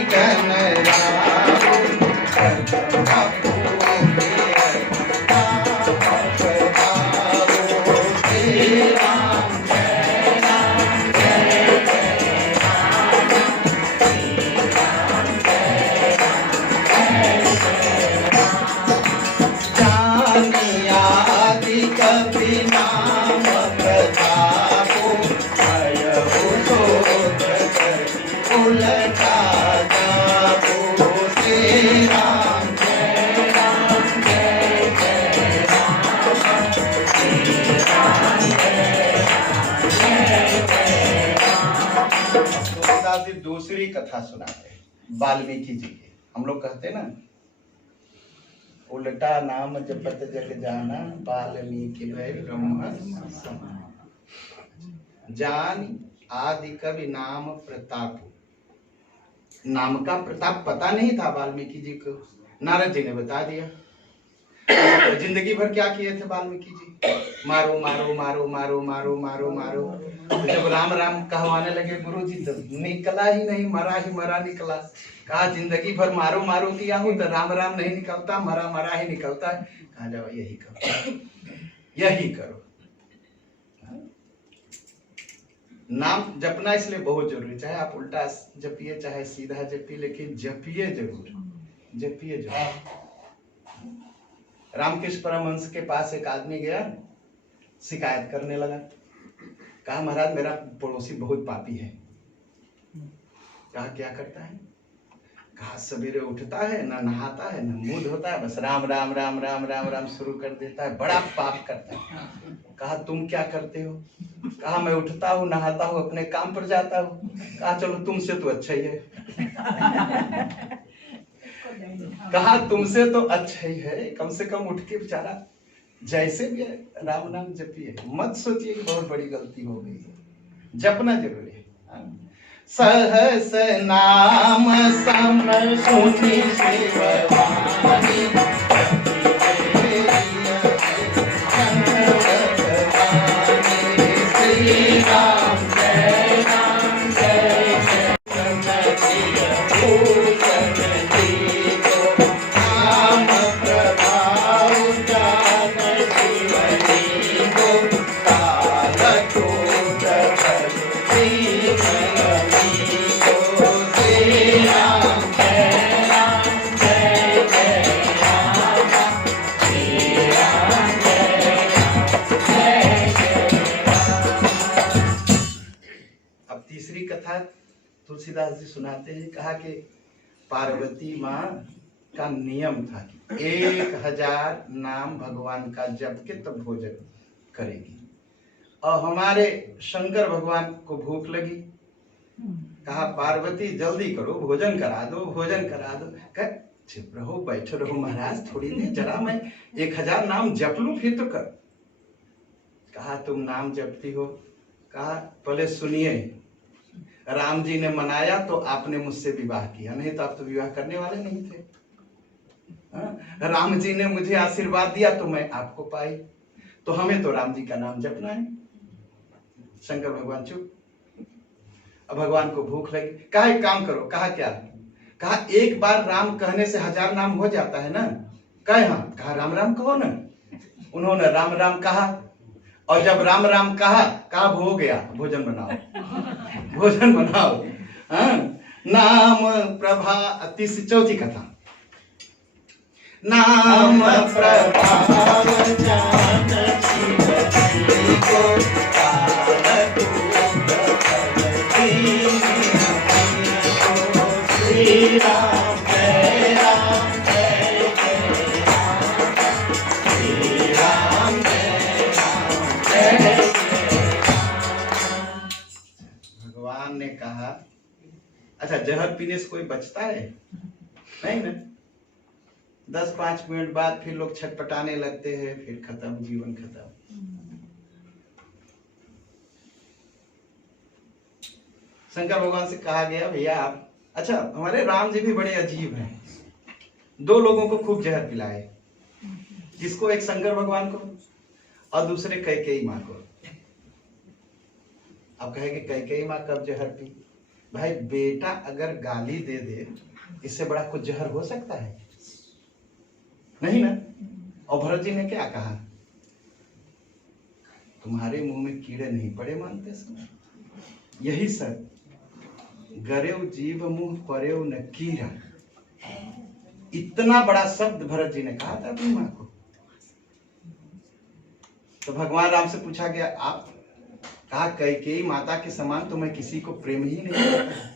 दूसरी कथा सुनाते हैं वाल्मीकि जी की। हम लोग कहते हैं ना उल्टा नाम जपत जग जाना वाल्मीकि भय ब्रह्म समान। जान आदि कवि नाम प्रताप। नाम का प्रताप पता नहीं था वाल्मीकि जी को, नारद जी ने बता दिया। जिंदगी भर क्या किए थे वाल्मीकि जी। मारो मारो मारो मारो मारो मारो मारो। तो जब राम राम कहवाने लगे गुरु जी तो निकला ही नहीं, मरा ही मरा निकला। कहा जिंदगी भर मारो मारो किया हूं तो राम राम नहीं निकलता, मरा मरा ही निकलता है। कहा जाओ यही करो, यही करो। नाम जपना इसलिए बहुत जरूरी, चाहे आप उल्टा जपिए चाहे सीधा जपिए, लेकिन जपिए जरूर, जपिए जरूर। रामकृष्ण परमहंस के पास एक आदमी गया, शिकायत करने लगा। कहा महाराज मेरा पड़ोसी बहुत पापी है। कहा क्या करता है। कहा सवेरे उठता है, ना नहाता है, ना मुंह धोता है, बस राम राम राम राम राम राम शुरू कर देता है, बड़ा पाप करता है। कहा तुम क्या करते हो। कहा मैं उठता हूँ, नहाता हूँ, अपने काम पर जाता हूँ। कहा चलो तुमसे तो अच्छा ही है। कहा तुमसे तो अच्छा ही है, कम से कम उठ के बेचारा जैसे भी है राम नाम जपिए। मत सोचिए कि बहुत बड़ी गलती हो गई है, जपना जरूरी है। सहस नाम सम सुनि शिववाणी श्री राम जय राम जय जय भूषण जी को नाम प्रभाव जान शिवजी को कालकूट भर श्री राम जय राम जय जय राम श्री राम जय अब तीसरी कथा तुलसीदास जी सुनाते हैं। कहा कि पार्वती माँ का नियम था कि 1000 नाम भगवान का जप के तब भोजन करेगी। और हमारे शंकर भगवान को भूख लगी। कहा पार्वती जल्दी करो, भोजन करा दो, भोजन करा दो। कहा चुप रहो, बैठे रहो महाराज, थोड़ी देर जरा मैं 1000 नाम जप लूं फिर तो कर। कहा तुम नाम जपती हो? कहा पहले सुनिए, राम जी ने मनाया तो आपने मुझसे विवाह किया, नहीं तो आप तो विवाह करने वाले नहीं थे। राम जी ने मुझे आशीर्वाद दिया तो मैं आपको पाई, तो हमें तो राम जी का नाम जपना है। शंकर भगवान चुप। अब भगवान को भूख लगी। कहा एक काम करो। कहा क्या? कहा एक बार राम कहने से 1000 नाम हो जाता है ना? कहे हाँ। कहा राम राम कहो ना। उन्होंने राम राम कहा, और जब राम राम कहा हो गया, भोजन बनाओ, भोजन बनाओ। नाम प्रभा 34 कथा। नाम प्रभाव जान शिवजी को कालकूट श्री राम जय राम जय जय राम श्री राम जय राम जय जय राम। भगवान ने कहा अच्छा जहर पीने से कोई बचता है? नहीं ना। 10-5 मिनट बाद फिर लोग छटपटाने लगते हैं, फिर खत्म, जीवन खत्म। शंकर भगवान से कहा गया भैया आप, अच्छा हमारे राम जी भी बड़े अजीब हैं। 2 लोगों को खूब जहर पिलाए, किसको? एक शंकर भगवान को और दूसरे कैकेयी माँ को। अब कहेंगे कैकेयी माँ कब जहर पी? भाई बेटा अगर गाली दे दे, इससे बड़ा कुछ जहर हो सकता है? नहीं ना। और भरत जी ने क्या कहा? तुम्हारे मुंह में कीड़े नहीं पड़े मानते समय, यही सब गरेव जीव मुंह परेव न कीड़ा। इतना बड़ा शब्द भरत जी ने कहा था अपनी मां को। तो भगवान राम से पूछा गया आप? कहा कैकेयी माता के समान तो मैं किसी को प्रेम ही नहीं करता।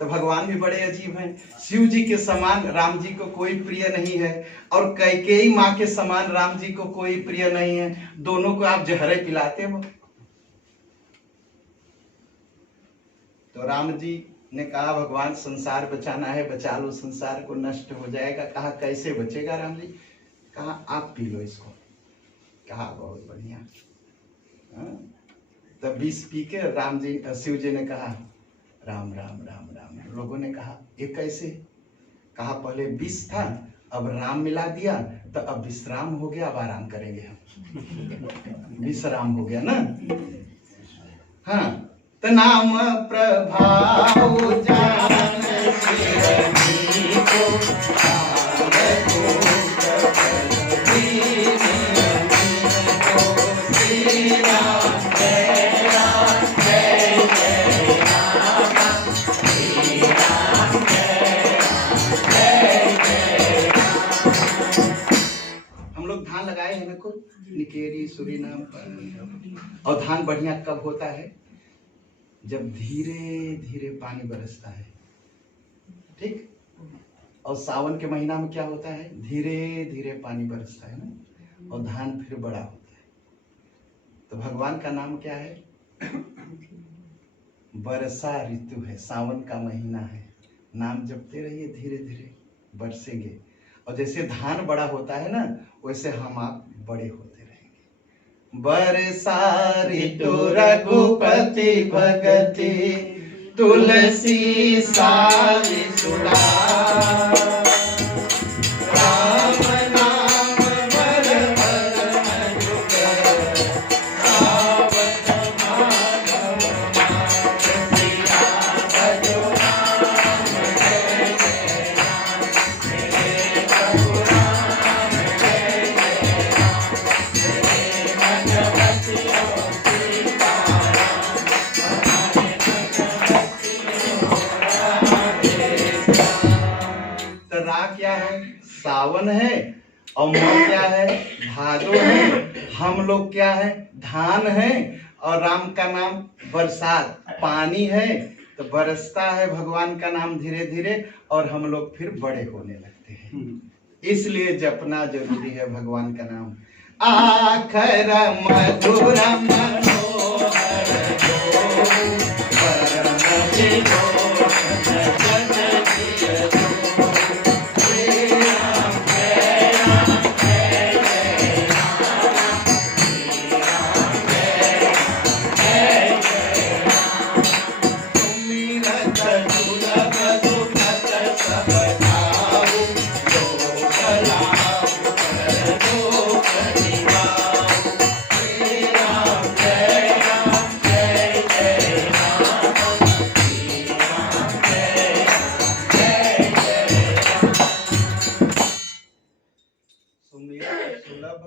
तो भगवान भी बड़े अजीब हैं। शिव जी के समान राम जी को कोई प्रिय नहीं है, और कैकेयी माँ के समान राम जी को कोई प्रिय नहीं है। दोनों को आप जहरे पिलाते हो। तो राम जी ने कहा भगवान संसार बचाना है, बचा लो, संसार को नष्ट हो जाएगा। कहा कैसे बचेगा राम जी? कहा आप पी लो इसको। कहा बहुत बढ़िया। तब विष पी के राम जी शिव जी ने कहा राम राम राम राम। लोगों ने कहा ये कैसे? कहा पहले विष था, अब राम मिला दिया तो अब विश्राम हो गया, अब आराम करेंगे हम। विश्राम हो गया ना। हाँ तो नाम प्रभाव जान शिवजी को श्री राम जय राम जय जय राम श्री राम जय राम जय जय राम। हम लोग धान लगाए हैं ना कुल निकेरी सुरीनाम पर। और धान बढ़िया कब होता है? जब धीरे धीरे पानी बरसता है, ठीक। और सावन के महीना में क्या होता है? धीरे धीरे पानी बरसता है ना, और धान फिर बड़ा होता है। तो भगवान का नाम क्या है? वर्षा ऋतु है, सावन का महीना है। नाम जपते रहिए, धीरे धीरे बरसेंगे। और जैसे धान बड़ा होता है ना, वैसे हम आप बड़े होते रहेंगे। वर्षा ऋतु रघुपति भगति तुलसी सारी सुरा राम नाम बर बर मधुकर आवत माधव मात सिया भजो राम जय जय राम मेरे प्रभु राम जय जय राम मेरे भगवतियों तो रा क्या है? सावन है। और माह क्या है? भादो है। हम लोग क्या है? धान है। और राम का नाम बरसात, पानी है। तो बरसता है भगवान का नाम धीरे धीरे और हम लोग फिर बड़े होने लगते हैं। इसलिए जपना जरूरी है भगवान का नाम। आखर मधुर मनोहर जो परम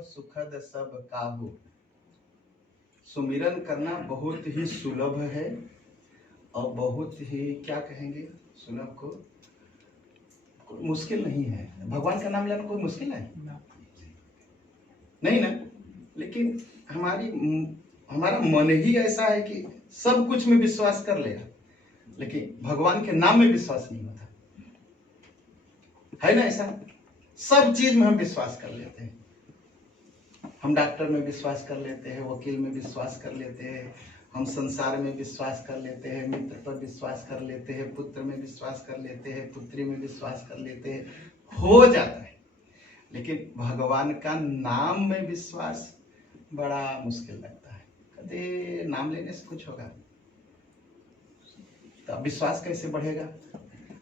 सुखद सब काहू। सुमिरन करना बहुत ही सुलभ है और बहुत ही क्या कहेंगे, सुलभ को कोई मुश्किल नहीं है। भगवान का नाम लेना कोई मुश्किल है नहीं ना। लेकिन हमारा मन ही ऐसा है कि सब कुछ में विश्वास कर लेगा, लेकिन भगवान के नाम में विश्वास नहीं होता है ना। ऐसा सब चीज में हम विश्वास कर लेते हैं। हम डॉक्टर में विश्वास कर लेते हैं, वकील में विश्वास कर लेते हैं, हम संसार में विश्वास कर लेते हैं, मित्र पर विश्वास कर लेते हैं, पुत्र में विश्वास कर लेते हैं, पुत्री में विश्वास कर लेते हैं, हो जाता है। लेकिन भगवान का नाम में विश्वास बड़ा मुश्किल लगता है। कदे नाम लेने से कुछ होगा तो विश्वास कैसे बढ़ेगा?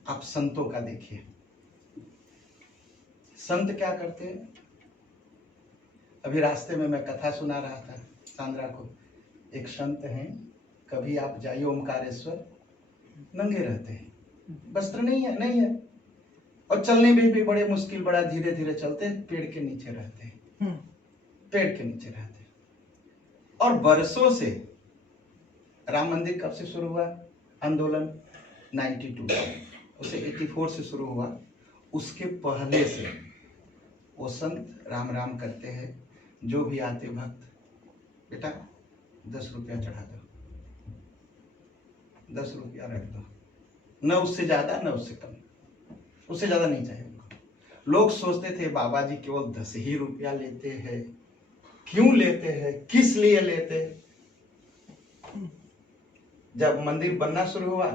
आप संतों का देखिए, संत क्या करते हैं। अभी रास्ते में मैं कथा सुना रहा था सांद्रा को। एक संत हैं, कभी आप जाइए ओमकारेश्वर, नंगे रहते हैं, वस्त्र नहीं है और चलने में भी बड़े मुश्किल, बड़ा धीरे धीरे चलते हैं, पेड़ के नीचे रहते हैं, पेड़ के नीचे रहते हैं। और बरसों से राम मंदिर कब से शुरू हुआ आंदोलन? 92 उसे 84 से शुरू हुआ। उसके पहले से वो संत राम राम करते हैं। जो भी आते भक्त, बेटा 10 रुपया चढ़ा दो, 10 रुपया रख दो, न उससे ज्यादा न उससे कम, उससे ज्यादा नहीं चाहिए उनको। लोग सोचते थे बाबा जी केवल 10 ही रुपया लेते हैं, क्यों लेते हैं, किस लिए लेते हैं। जब मंदिर बनना शुरू हुआ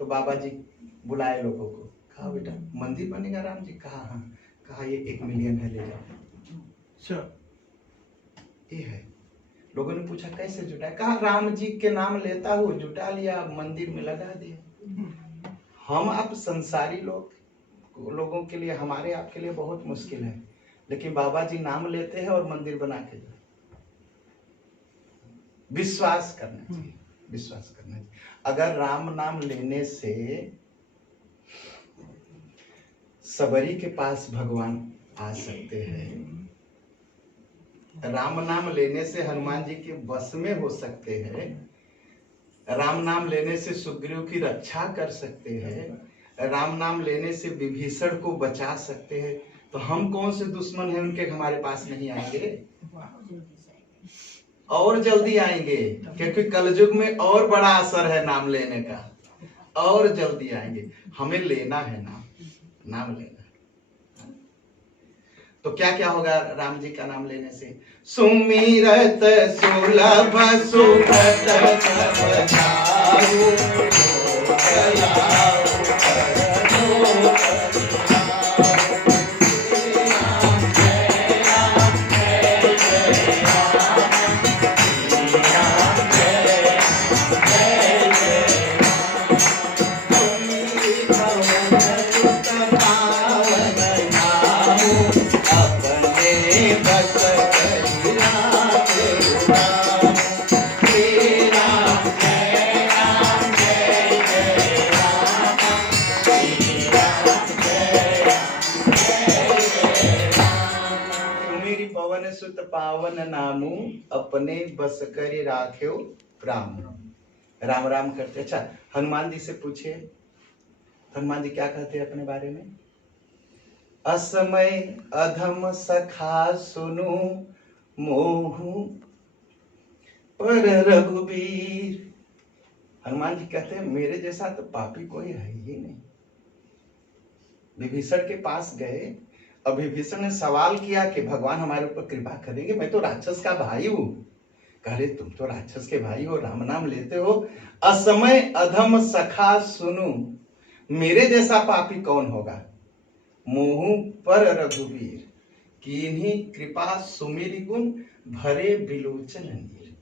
तो बाबा जी बुलाए लोगों को, कहा बेटा मंदिर बनेगा राम जी? कहा हाँ। कहा ये 1 मिलियन है, ले जाओ। ये है। लोगों ने पूछा कैसे जुटाया? कहा राम जी के नाम लेता हूँ, जुटा लिया, मंदिर में लगा दिया। हम आप संसारी लोगों के लिए, हमारे आपके लिए बहुत मुश्किल है, लेकिन बाबा जी नाम लेते हैं और मंदिर बना के जाते। विश्वास करना चाहिए, विश्वास करना चाहिए। अगर राम नाम लेने से सबरी के पास भगवान आ सकते हैं, राम नाम लेने से हनुमान जी के बस में हो सकते हैं, राम नाम लेने से सुग्रीव की रक्षा कर सकते हैं, राम नाम लेने से विभीषण को बचा सकते हैं, तो हम कौन से दुश्मन हैं उनके हमारे पास नहीं आएंगे? और जल्दी आएंगे, क्योंकि कलयुग में और बड़ा असर है नाम लेने का, और जल्दी आएंगे। हमें लेना है नाम लेना। तो क्या क्या होगा राम जी का नाम लेने से? सुमिरत सुलभ सुखद सब जाऊ, पवन सुत पावन नामू, अपने बस कर राख्यो राम। राम राम करते। अच्छा, हनुमान जी से पूछिए, हनुमान जी क्या कहते हैं अपने बारे में? असमय अधम सखा सुनु, मोहु पर रघुबीर। हनुमान जी कहते हैं मेरे जैसा तो पापी कोई है ही नहीं। विभीषण के पास गए और विभीषण ने सवाल किया कि भगवान हमारे ऊपर कृपा करेंगे, मैं तो राक्षस का भाई हूं। कह रहे तुम तो राक्षस के भाई हो, राम नाम लेते हो। असमय अधम सखा सुनु, मेरे जैसा पापी कौन होगा। मोहु पर रघुवीर, कीन्ही कृपा सुमिरि गुण, भरे बिलोचन नीर।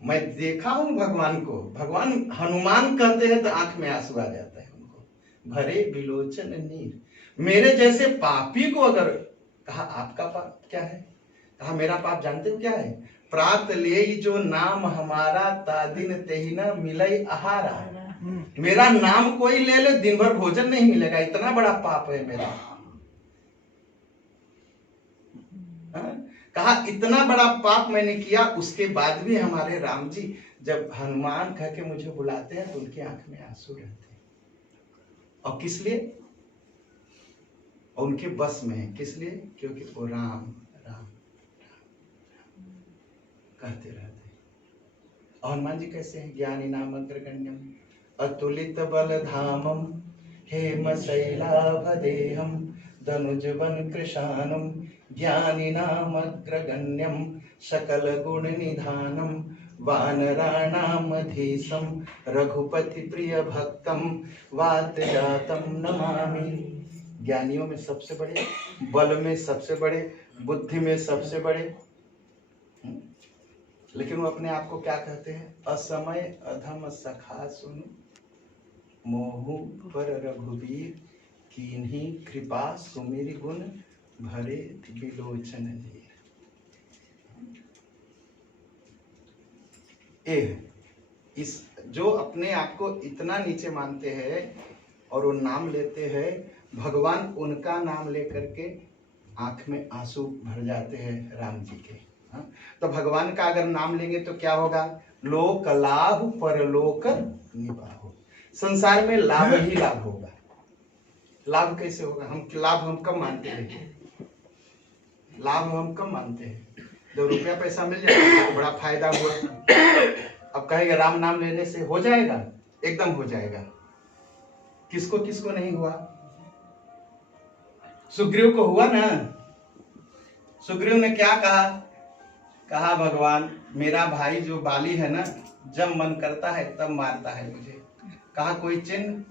मैं देखा हूं भगवान को, भगवान हनुमान कहते हैं तो आंख में आंसू आ जाता है उनको। भरे बिलोचन नीर, मेरे जैसे पापी को अगर कहा आपका पाप क्या है, कहा मेरा पाप जानते हो क्या है, प्रात ले जो नाम हमारा, तादिन तेहि न मिलई आहारा। मेरा नाम कोई ले ले दिन भर भोजन नहीं मिलेगा, इतना बड़ा पाप है मेरा। कहा इतना बड़ा पाप मैंने किया, उसके बाद भी हमारे राम जी जब हनुमान कह के मुझे बुलाते हैं तो उनकी आंख में आंसू रहते हैं। और किस लिए? और उनके बस में है, किस लिए? क्योंकि वो राम राम कहते रहते हैं। और हनुमान जी कैसे हैं? ज्ञानी नाम अग्रगण्यम, अतुलित बल धामम, हेम शैलाभदेहम, धनुज बन कृशानम, ज्ञानी नाम अग्रगण्यम, सकल गुण निधानम, वानराणामधीशम, रघुपति प्रिय भक्तम, वात जातम नमामि। ज्ञानियों में सबसे बड़े, बल में सबसे बड़े, बुद्धि में सबसे बड़े, लेकिन वो अपने आप को क्या कहते हैं? असमय अधम सखा सुनु, मोहु पर रघुवीर, कीन्ही कृपा सुमिरि गुण, भरे बिलोचन नीर। इस जो अपने आप को इतना नीचे मानते हैं और वो नाम लेते हैं, भगवान उनका नाम लेकर के आंख में आंसू भर जाते हैं राम जी के। तो भगवान का अगर नाम लेंगे तो क्या होगा? लोक लाभ परलोक निबाहो। संसार में लाभ ही लाभ होगा। लाभ कैसे होगा? हम कब मानते हैं? लाभ हम कब मानते हैं? 2 रुपया पैसा मिल जाएगा तो बड़ा फायदा हुआ। अब कहेगा राम नाम लेने से हो जाएगा? एकदम हो जाएगा। किसको किसको नहीं हुआ? सुग्रीव को हुआ ना। सुग्रीव ने क्या कहा? कहा भगवान मेरा भाई जो बाली है ना, जब मन करता है तब मारता है मुझे। कहा कोई चिन्ह?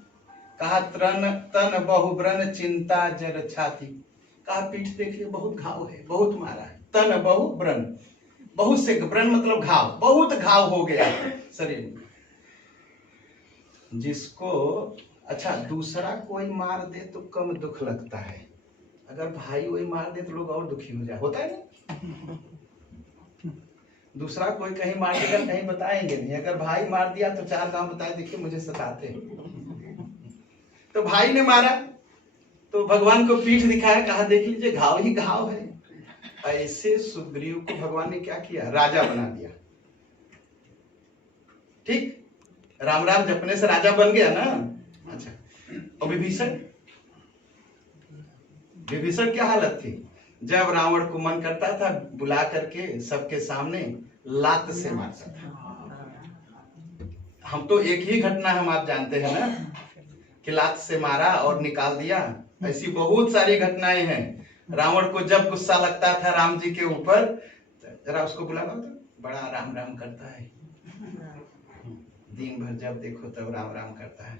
कहा तन बहुब्रन चिंता जर छाती। कहा पीठ देखिए बहुत घाव है, बहुत मारा है। तन बहुब्रन, बहुत से ब्रन मतलब घाव, बहुत घाव हो गया शरीर में। जिसको अच्छा दूसरा कोई मार दे तो कम दुख लगता है, अगर भाई वही मार दे तो लोग और दुखी हो जाए, होता है ना। दूसरा कोई कहीं मार देगा कहीं बताएंगे नहीं, अगर भाई मार दिया तो 4 गांव बताए देखिए मुझे सताते हैं। तो भाई ने मारा तो भगवान को पीठ दिखाया, कहा देख लीजिए घाव ही घाव है। ऐसे सुग्रीव को भगवान ने क्या किया? राजा बना दिया। ठीक, राम राम जपने से राजा बन गया ना। अच्छा, और विभीषण क्या हालत थी? जब रावण को मन करता था बुला करके सबके सामने लात से मारता था। हम तो एक ही घटना हम आप जानते हैं ना कि लात से मारा और निकाल दिया। ऐसी बहुत सारी घटनाएं हैं। रावण को जब गुस्सा लगता था राम जी के ऊपर, जरा उसको बुला लो तो बड़ा राम राम करता है, दिन भर जब देखो तब राम राम करता है।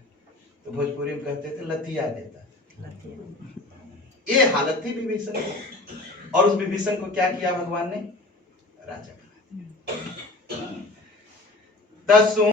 तो भोजपुरी में कहते थे लतिया देता। ये हालत थी विभीषण की। और उस विभीषण को क्या किया भगवान ने? राजा बना दिया। 10